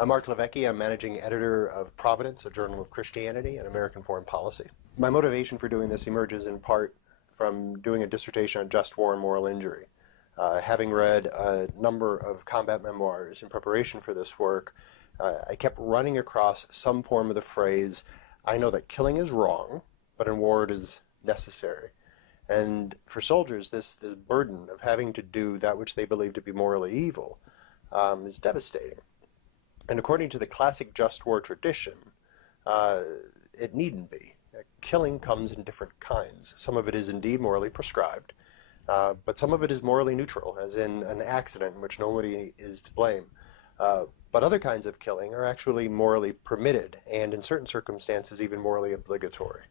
I'm Marc LiVecche. I'm managing editor of Providence, a journal of Christianity and American foreign policy. My motivation for doing this emerges in part from doing a dissertation on just war and moral injury. Having read a number of combat memoirs in preparation for this work, I kept running across some form of the phrase, "I know that killing is wrong, but in war it is necessary." And for soldiers, this burden of having to do that which they believe to be morally evil is devastating. And according to the classic just war tradition, it needn't be. Killing comes in different kinds. Some of it is indeed morally prescribed, but some of it is morally neutral, as in an accident in which nobody is to blame. But other kinds of killing are actually morally permitted, and in certain circumstances even morally obligatory.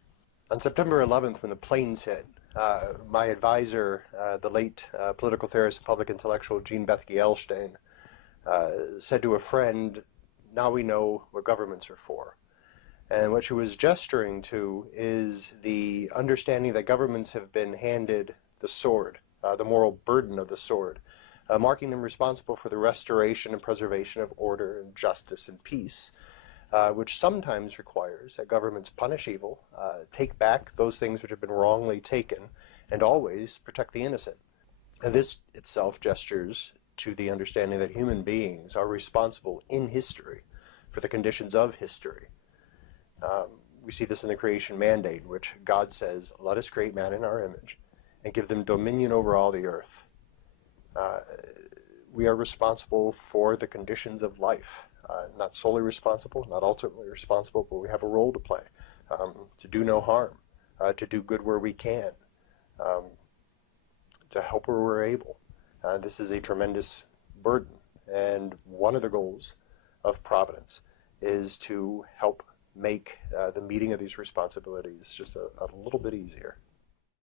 On September 11th, when the planes hit, my advisor, the late political theorist and public intellectual Jean Bethke-Elshtain, said to a friend, "Now we know what governments are for." And what she was gesturing to is the understanding that governments have been handed the sword, the moral burden of the sword, marking them responsible for the restoration and preservation of order and justice and peace, which sometimes requires that governments punish evil, take back those things which have been wrongly taken, and always protect the innocent. And this itself gestures to the understanding that human beings are responsible in history for the conditions of history. We see this in the creation mandate, which God says, "Let us create man in our image and give them dominion over all the earth." We are responsible for the conditions of life. Not solely responsible, not ultimately responsible, but we have a role to play, to do no harm, to do good where we can, to help where we're able. This is a tremendous burden, and one of the goals of Providence is to help make the meeting of these responsibilities just a little bit easier.